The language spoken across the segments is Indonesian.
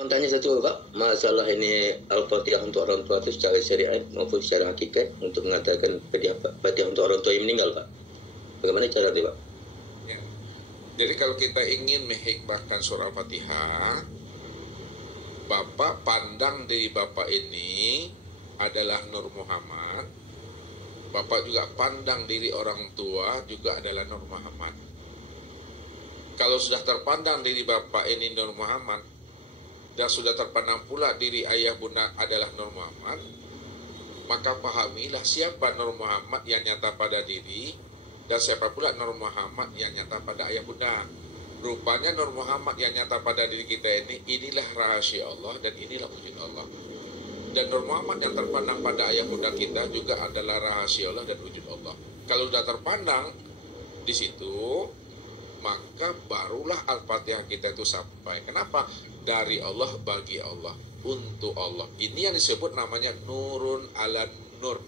Mau tanya satu Pak, masalah ini Al-Fatihah untuk orang tua itu secara syariat maupun secara hakikat untuk mengatakan Fatihah untuk orang tua yang meninggal Pak. Bagaimana cara itu Pak? Ya. Jadi kalau kita ingin menghikmahkan surah Al-Fatihah, Bapak pandang dari Bapak ini adalah Nur Muhammad. Bapak juga pandang diri orang tua juga adalah Nur Muhammad. Kalau sudah terpandang diri Bapak ini Nur Muhammad, dan sudah terpandang pula diri ayah bunda adalah Nur Muhammad, maka pahamilah siapa Nur Muhammad yang nyata pada diri, dan siapa pula Nur Muhammad yang nyata pada ayah bunda. Rupanya Nur Muhammad yang nyata pada diri kita ini, inilah rahasia Allah dan inilah wujud Allah. Dan Nur Muhammad yang terpandang pada ayah bunda kita juga adalah rahasia Allah dan wujud Allah. Kalau sudah terpandang di situ, maka barulah Al-Fatihah kita itu sampai. Kenapa? Dari Allah, bagi Allah, untuk Allah. Ini yang disebut namanya nurun ala nur,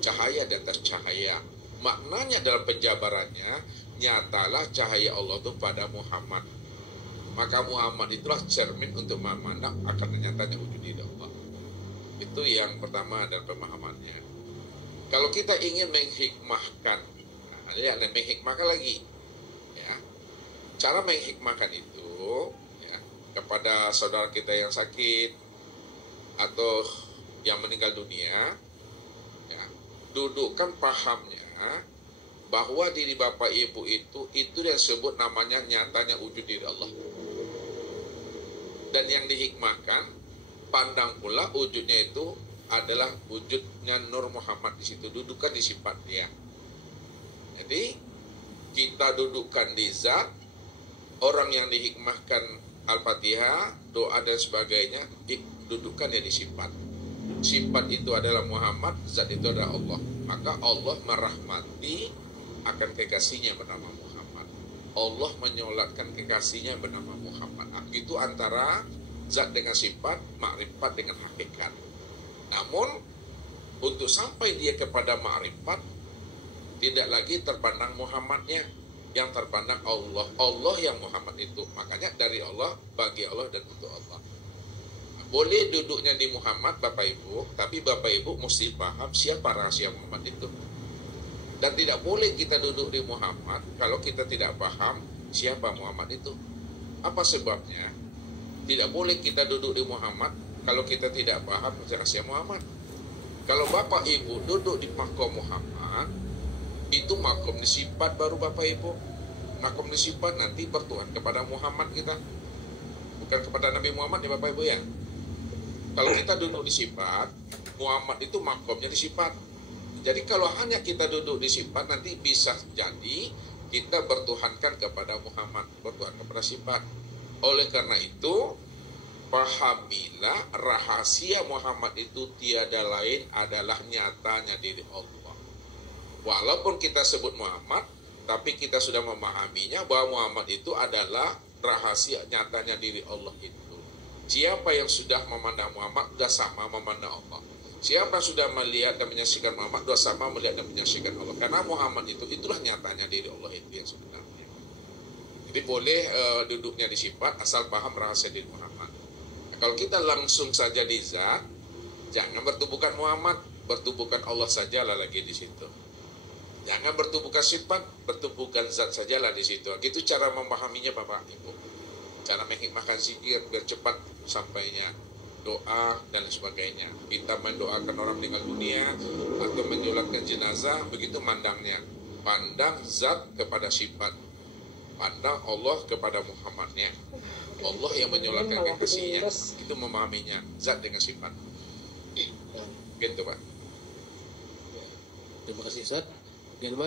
cahaya di atas cahaya. Maknanya dalam penjabarannya, nyatalah cahaya Allah itu pada Muhammad. Maka Muhammad itulah cermin untuk memandang akan nyatanya wujud diri Allah. Itu yang pertama dan pemahamannya. Kalau kita ingin menghikmahkan, ada menghikmahkan lagi, ya. Cara menghikmahkan itu, ya, kepada saudara kita yang sakit atau yang meninggal dunia, ya, dudukkan pahamnya bahwa diri bapak ibu itu yang disebut namanya nyatanya wujud diri Allah. Dan yang dihikmahkan, pandang pula wujudnya itu adalah wujudnya Nur Muhammad di situ, dudukkan di sifat dia. Jadi kita dudukkan di zat, orang yang dihikmahkan Al-Fatihah, doa dan sebagainya, dudukkan ya di sifat. Sifat itu adalah Muhammad, zat itu adalah Allah. Maka Allah merahmati akan kekasihnya bernama Muhammad. Allah menyolatkan kekasihnya bernama Muhammad. Itu antara zat dengan sifat, makrifat dengan hakikat. Namun untuk sampai dia kepada makrifat, tidak lagi terpandang Muhammadnya, yang terpandang Allah. Allah yang Muhammad itu. Makanya dari Allah, bagi Allah dan untuk Allah. Boleh duduknya di Muhammad Bapak Ibu, tapi Bapak Ibu mesti paham siapa rahasia Muhammad itu. Dan tidak boleh kita duduk di Muhammad kalau kita tidak paham siapa Muhammad itu. Apa sebabnya? Tidak boleh kita duduk di Muhammad kalau kita tidak paham rahasia Muhammad. Kalau Bapak Ibu duduk di makom Muhammad, itu makom di sifat baru Bapak Ibu. Makom di sifat nanti bertuhan kepada Muhammad kita, bukan kepada Nabi Muhammad ya Bapak Ibu ya. Kalau kita duduk di sifat, Muhammad itu makomnya di sifat. Jadi kalau hanya kita duduk di sifat, nanti bisa jadi kita bertuhankan kepada Muhammad, bertuhan kepada sifat. Oleh karena itu, pahamilah rahasia Muhammad itu tiada lain adalah nyatanya diri Allah. Walaupun kita sebut Muhammad, tapi kita sudah memahaminya bahwa Muhammad itu adalah rahasia nyatanya diri Allah itu. Siapa yang sudah memandang Muhammad, sudah sama memandang Allah. Siapa yang sudah melihat dan menyaksikan Muhammad, sudah sama melihat dan menyaksikan Allah. Karena Muhammad itu, itulah nyatanya diri Allah itu yang sebenarnya. Jadi boleh duduknya di sifat, asal paham rahasia diri Muhammad. Nah, kalau kita langsung saja di zat, jangan bertubuhkan Muhammad, bertubuhkan Allah sajalah lagi di situ. Jangan bertubuhkan sifat, bertubuhkan zat sajalah di situ. Itu cara memahaminya Bapak Ibu. Cara menghikmahkan zikir biar cepat sampainya, doa dan sebagainya. Kita mendoakan orang meninggal dunia atau menyolatkan jenazah, begitu mandangnya. Pandang zat kepada sifat, pandang Allah kepada Muhammadnya. Allah yang menyolatkan kekasihnya, itu memahaminya zat dengan sifat. Gitu Pak. Terima kasih Ustaz. Yang